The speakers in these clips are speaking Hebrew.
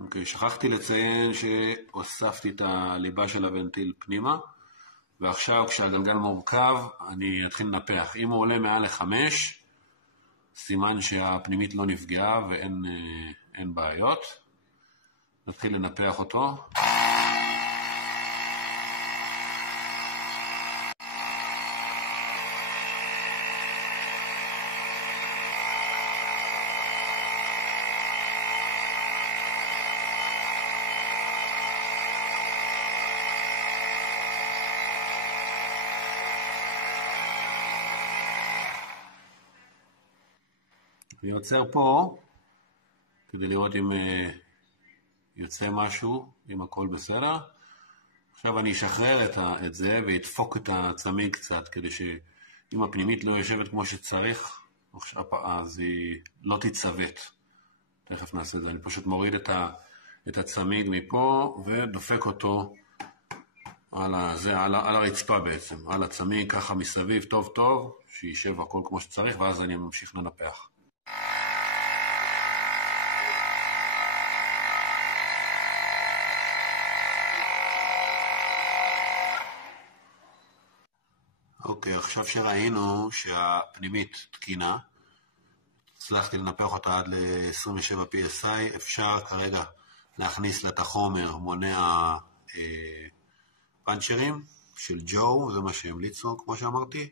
אוקיי, שכחתי לציין שהוספתי את הליבה של הוונטיל פנימה, ועכשיו כשהגלגל מורכב אני אתחיל לנפח. אם הוא עולה מעל ל5, סימן שהפנימית לא נפגעה ואין בעיות. נתחיל לנפח אותו. אני עוצר פה כדי לראות אם יוצא משהו, אם הכל בסדר. עכשיו אני אשחרר את זה ואדפוק את הצמיג קצת, כדי שאם הפנימית לא יושבת כמו שצריך, אז היא לא תצוות. תכף נעשה את זה. אני פשוט מוריד את הצמיג מפה ודופק אותו על הרצפה בעצם, על הצמיג ככה מסביב טוב טוב, שישב הכל כמו שצריך, ואז אני ממשיך לנפח. אוקיי, עכשיו שראינו שהפנימית תקינה, הצלחתי לנפח אותה עד ל-27 PSI, אפשר כרגע להכניס לה את החומר מונע פאנצ'רים של ג'ו, זה מה שהמליצו כמו שאמרתי.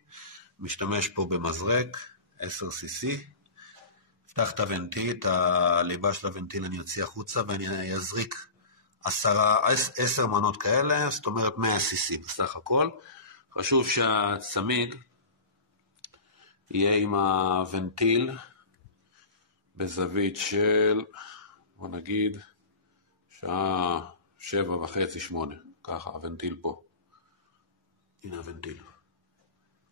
משתמש פה במזרק 10cc, אפתח את הוונטיל, את הליבה של הוונטיל אני אוציא החוצה ואני אזריק 10 מנות כאלה, זאת אומרת 100cc בסך הכל. חשוב שהצמיג יהיה עם הוונטיל בזווית של, בוא נגיד, שעה 7:30-8, ככה, הוונטיל פה. הנה הוונטיל.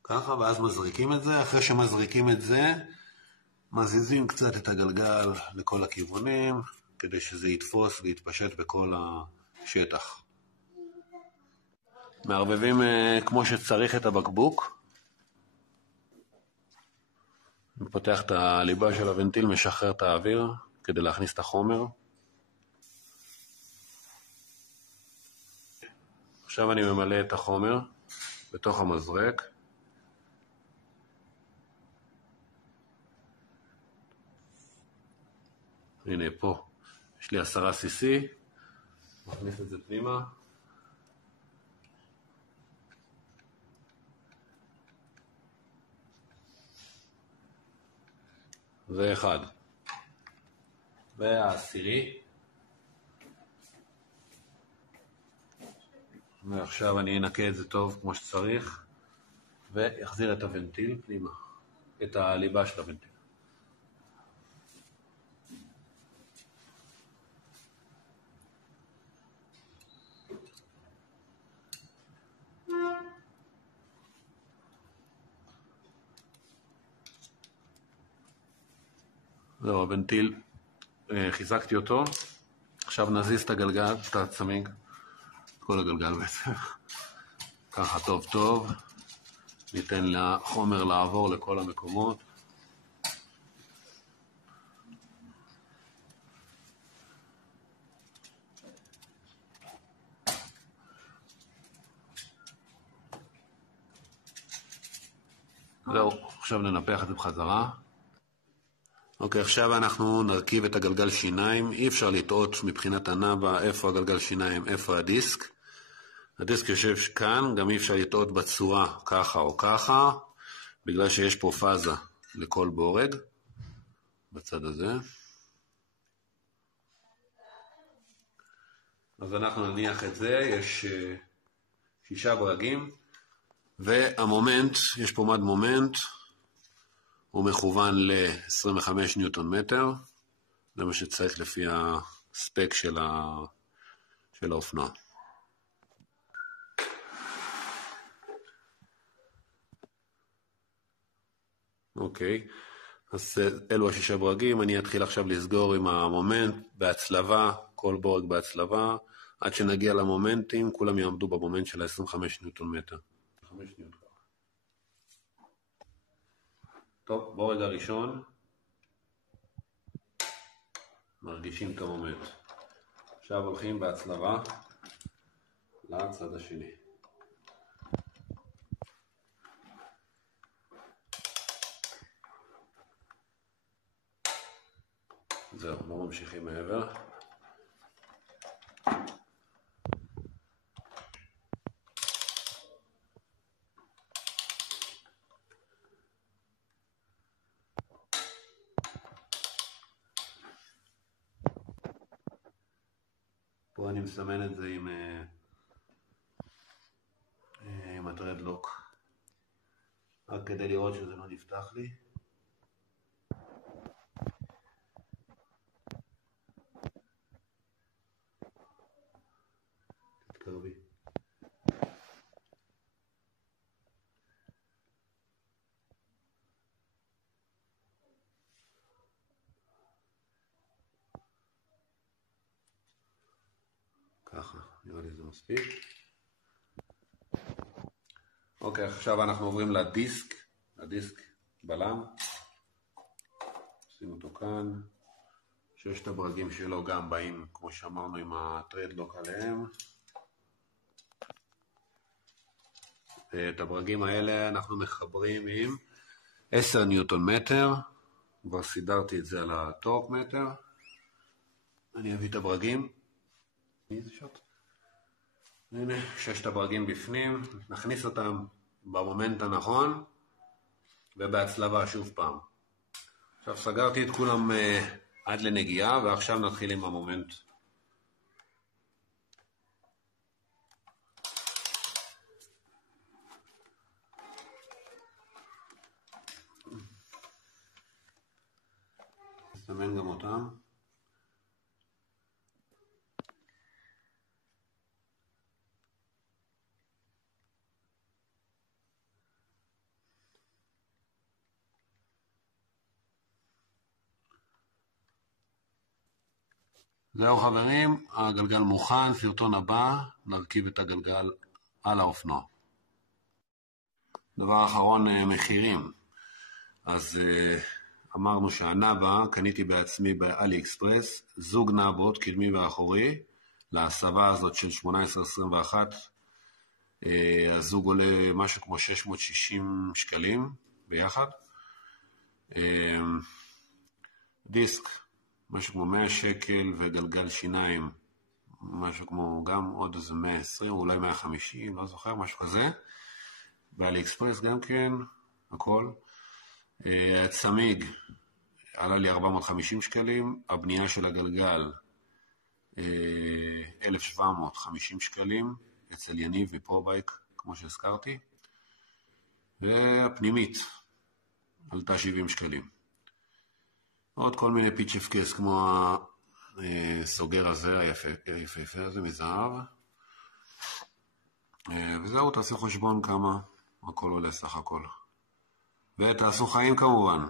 ככה, ואז מזריקים את זה. אחרי שמזריקים את זה, מזיזים קצת את הגלגל לכל הכיוונים, כדי שזה יתפוס ויתפשט בכל השטח. מערבבים כמו שצריך את הבקבוק. אני פותח את הליבה של הוונטיל, משחרר את האוויר כדי להכניס את החומר. עכשיו אני ממלא את החומר בתוך המזרק. הנה פה, יש לי 10cc, מכניס את זה פנימה. זה אחד. והעשירי. ועכשיו אני אנקה את זה טוב כמו שצריך, ויחזיר את הוונטיל פנימה, את הליבה של הוונטיל. זהו, הוונטיל, חיזקתי אותו. עכשיו נזיז את הגלגל, את הצמיג, כל הגלגל בעצם. ככה טוב טוב. ניתן לחומר לעבור לכל המקומות. זהו, עכשיו ננפח את זה בחזרה. אוקיי, עכשיו אנחנו נרכיב את הגלגל שיניים. אי אפשר לטעות מבחינת הנאבה איפה הגלגל שיניים, איפה הדיסק. הדיסק יושב כאן, גם אי אפשר לטעות בצורה ככה או ככה, בגלל שיש פה פאזה לכל בורג, בצד הזה. אז אנחנו נניח את זה, יש 6 ברגים, והמומנט, יש פה מד מומנט, הוא מכוון ל-25 ניוטון מטר, זה מה שצריך לפי הספק של האופנוע. אוקיי, אז אלו 6 ברגים, אני אתחיל עכשיו לסגור עם המומנט בהצלבה, כל בורג בהצלבה, עד שנגיע למומנטים, כולם יעמדו במומנט של 25 ניוטון מטר. 5 ניוטון. טוב, בורג הראשון, מרגישים את המומנט. עכשיו הולכים בהצלבה לצד השני. זהו, לא ממשיכים מעבר. פה אני מסמן את זה עם הטרדלוק, רק כדי לראות שזה לא נפתח לי. תתקרבי. ככה, נראה לי זה מספיק. אוקיי, עכשיו אנחנו עוברים לדיסק בלם. שים אותו כאן. ששת הברגים שלו גם באים, כמו שאמרנו, עם הטרדלוק עליהם. את הברגים האלה אנחנו מחברים עם 10 ניוטון מטר. כבר סידרתי את זה על הטורק מטר. אני אביא את הברגים. איזה שוט? הנה, 6 הברגים בפנים. נכניס אותם במומנט הנכון ובהצלבה שוב פעם. עכשיו סגרתי את כולם עד לנגיעה, ועכשיו נתחיל עם המומנט. נסמן גם אותם. זהו חברים, הגלגל מוכן, סרטון הבא, נרכיב את הגלגל על האופנוע. דבר אחרון, מחירים. אז אמרנו שהנאבה, קניתי בעצמי באלי אקספרס, זוג נאבות, קדמי ואחורי, להסבה הזאת של 18-21, הזוג עולה משהו כמו 660 שקלים ביחד. דיסק, משהו כמו 100 שקל, וגלגל שיניים, משהו כמו גם עוד איזה 120, אולי 150, לא זוכר, משהו כזה. באלי אקספרס גם כן, הכל. צמיג, עלה לי 450 שקלים, הבנייה של הגלגל, 1750 שקלים, אצל יניב ופרובייק, כמו שהזכרתי. והפנימית, עלתה 70 שקלים. עוד כל מיני פיצ'פקס כמו הסוגר הזה, היפה הזה מזהב. וזהו, תעשו חשבון כמה הכל עולה סך הכל. ותעשו חיים כמובן.